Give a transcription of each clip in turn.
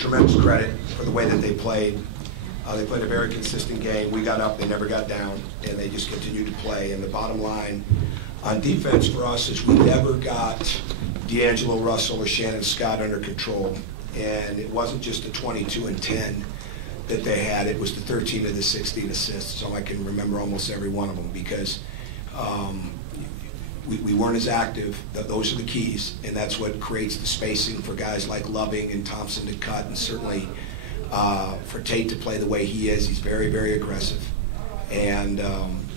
tremendous credit for the way that they played. They played a very consistent game. We got up, they never got down, and they just continued to play. And the bottom line on defense for us is we never got D'Angelo Russell or Shannon Scott under control. And it wasn't just the 22 and 10 that they had. It was the 13 of the 16 assists. So I can remember almost every one of them because we weren't as active. Those are the keys, and that's what creates the spacing for guys like Loving and Thompson to cut, and certainly for Tate to play the way he is. He's very, very aggressive, and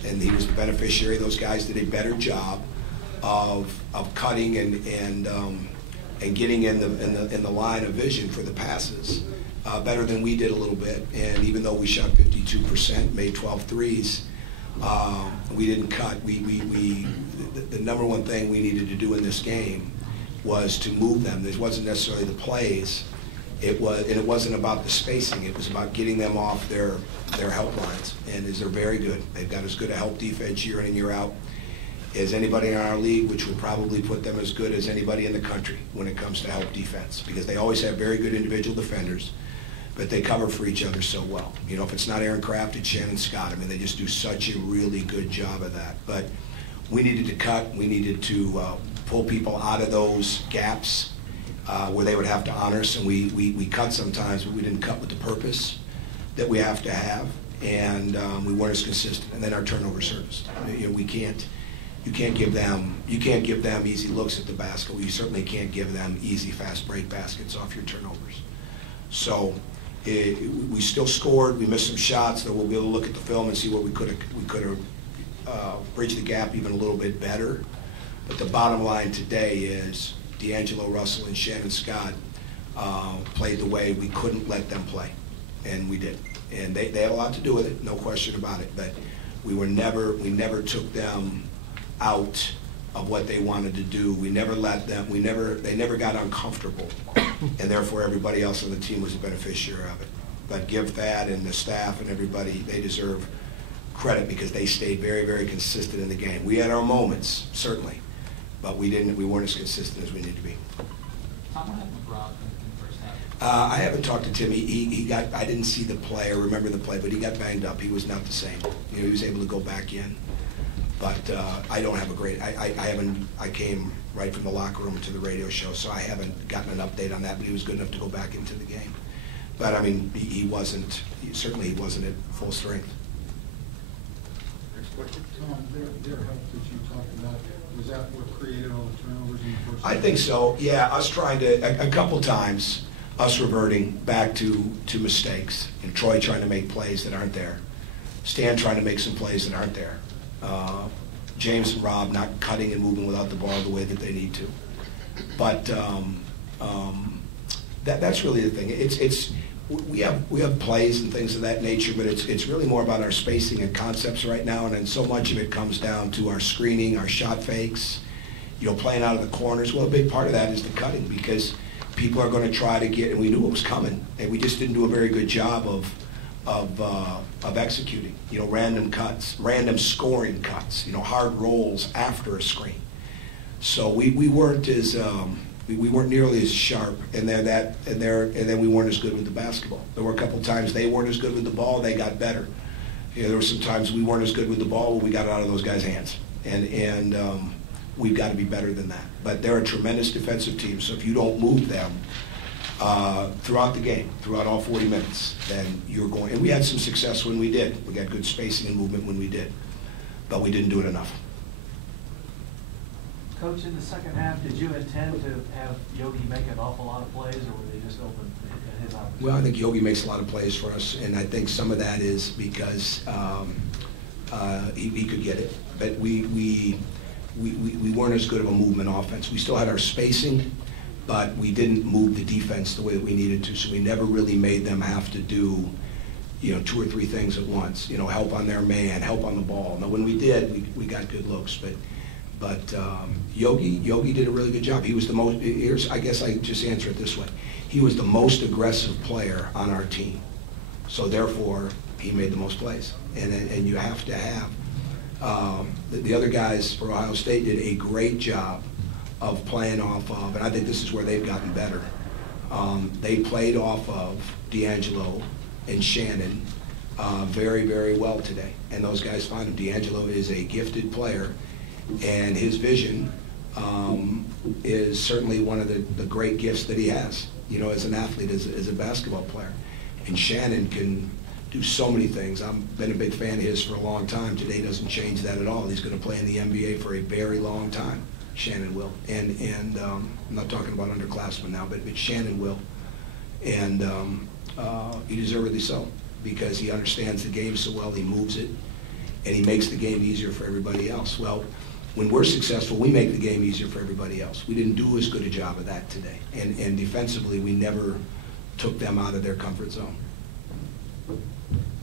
he was the beneficiary. Those guys did a better job of cutting and getting in the line of vision for the passes, better than we did a little bit. And even though we shot 52%, made 12 threes, we didn't cut. The number one thing we needed to do in this game was to move them. It wasn't necessarily the plays. It wasn't about the spacing. It was about getting them off their help lines. And they're very good. They've got as good a help defense year in and year out as anybody in our league, which would probably put them as good as anybody in the country when it comes to help defense, because they always have very good individual defenders, but they cover for each other so well. You know, if it's not Aaron Kraft, it's Shannon Scott. I mean, they just do such a really good job of that. But we needed to cut. We needed to pull people out of those gaps where they would have to honor us, and we cut sometimes, but we didn't cut with the purpose that we have to have, and we weren't as consistent. And then our turnover service. You know, you can't give them easy looks at the basket. You certainly can't give them easy fast break baskets off your turnovers. So we still scored. We missed some shots that we'll be able to look at the film and see what we could have bridged the gap even a little bit better. But the bottom line today is D'Angelo Russell and Shannon Scott played the way we couldn't let them play, and we did. And they had a lot to do with it, no question about it. But we never took them out of what they wanted to do. We never let them. They never got uncomfortable, and therefore everybody else on the team was a beneficiary of it. But give Thad and the staff and everybody, they deserve credit because they stayed very, very consistent in the game. We had our moments, certainly, but we weren't as consistent as we need to be. Tom, what happened with Rob in the first half? I haven't talked to Tim. He got. I didn't see the play or remember the play, but he got banged up. He was not the same. You know, he was able to go back in. But I don't have a great. I came right from the locker room to the radio show, so I haven't gotten an update on that. But he was good enough to go back into the game. But I mean, he wasn't. Certainly, he wasn't at full strength. Next question. Tom, their help that you talked about, was that what created all the turnovers in the first? I think so. Yeah, us trying to a couple times, us reverting back to mistakes, and Troy trying to make plays that aren't there, Stan trying to make some plays that aren't there. James and Rob not cutting and moving without the ball the way that they need to. But that's really the thing. We have plays and things of that nature, but it's really more about our spacing and concepts right now, and then so much of it comes down to our screening, our shot fakes, you know, playing out of the corners. Well, a big part of that is the cutting, because people are going to try to get, and we knew it was coming, and we just didn't do a very good job of executing, you know, random cuts, random scoring cuts, you know, hard rolls after a screen. So we weren't as we weren't nearly as sharp, and then we weren't as good with the basketball. There were a couple times they weren't as good with the ball. They got better. You know, there were some times we weren't as good with the ball, but we got it out of those guys' hands, and we've got to be better than that. But they're a tremendous defensive team. So if you don't move them throughout the game, throughout all 40 minutes, then you're going. And we had some success when we did. We got good spacing and movement when we did, but we didn't do it enough. Coach, in the second half, did you intend to have Yogi make an awful lot of plays, or were they just open at his opportunity? Well, I think Yogi makes a lot of plays for us, and I think some of that is because he could get it, but we weren't as good of a movement offense. We still had our spacing, but we didn't move the defense the way that we needed to, so we never really made them have to do, you know, 2 or 3 things at once. You know, help on their man, help on the ball. Now, when we did, we got good looks, but Yogi did a really good job. He was the most. I guess I just answer it this way: he was the most aggressive player on our team, so therefore he made the most plays. And you have to have the other guys for Ohio State did a great job of playing off of, and I think this is where they've gotten better, They played off of D'Angelo and Shannon very, very well today. And those guys find him. D'Angelo is a gifted player, and his vision is certainly one of the great gifts that he has, you know, as an athlete, as a basketball player. And Shannon can do so many things. I've been a big fan of his for a long time. Today doesn't change that at all. He's going to play in the NBA for a very long time. Shannon will. And I'm not talking about underclassmen now, but Shannon will. And he deservedly so, because he understands the game so well, he moves it, and he makes the game easier for everybody else. Well, when we're successful, we make the game easier for everybody else. We didn't do as good a job of that today. And defensively, we never took them out of their comfort zone.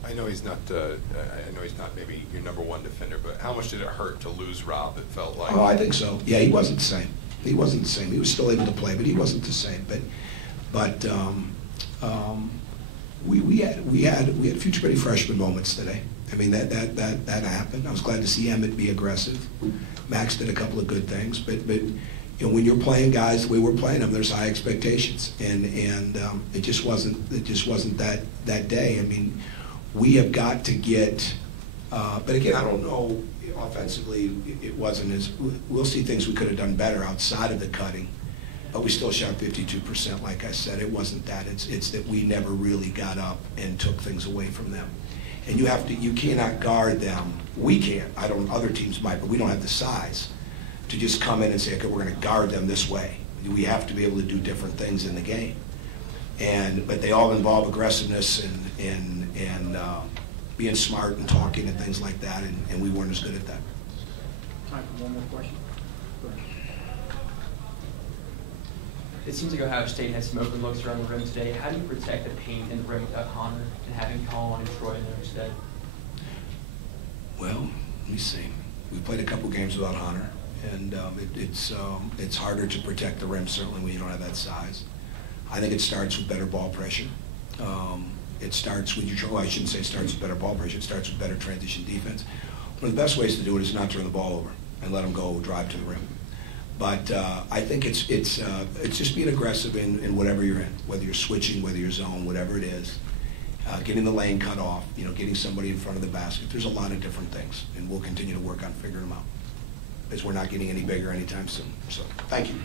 I know he's not. I know he's not maybe your number one defender, but how much did it hurt to lose Rob? It felt like. Oh, I think so. Yeah, he wasn't the same. He wasn't the same. He was still able to play, but he wasn't the same. But we had future ready freshman moments today. I mean, that happened. I was glad to see Emmett be aggressive. Max did a couple of good things, but you know, when you're playing guys the way we're playing them, there's high expectations, and it just wasn't that day. I mean, we have got to get. But again, I don't know. Offensively, it wasn't as. We'll see things we could have done better outside of the cutting, but we still shot 52%. Like I said, it wasn't that. It's that we never really got up and took things away from them. And you cannot guard them. We can't. I don't. Other teams might, but we don't have the size to just come in and say, okay, we're going to guard them this way. We have to be able to do different things in the game. But they all involve aggressiveness and being smart and talking and things like that, and we weren't as good at that. Time for one more question. Go ahead. It seems like Ohio State has some open looks around the rim today. How do you protect the paint in the rim without Connor and having Colin and Troy in there instead? Well, let me see. We played a couple games without Hunter, and it's harder to protect the rim, certainly when you don't have that size. I think it starts with better ball pressure. It starts with I shouldn't say it starts with better ball pressure. It starts with better transition defense. One of the best ways to do it is not turn the ball over and let them go drive to the rim. But I think it's just being aggressive in whatever you're in, whether you're switching, whether you're zone, whatever it is. Getting the lane cut off, you know, getting somebody in front of the basket. There's a lot of different things, and we'll continue to work on figuring them out, because we're not getting any bigger anytime soon. So, thank you.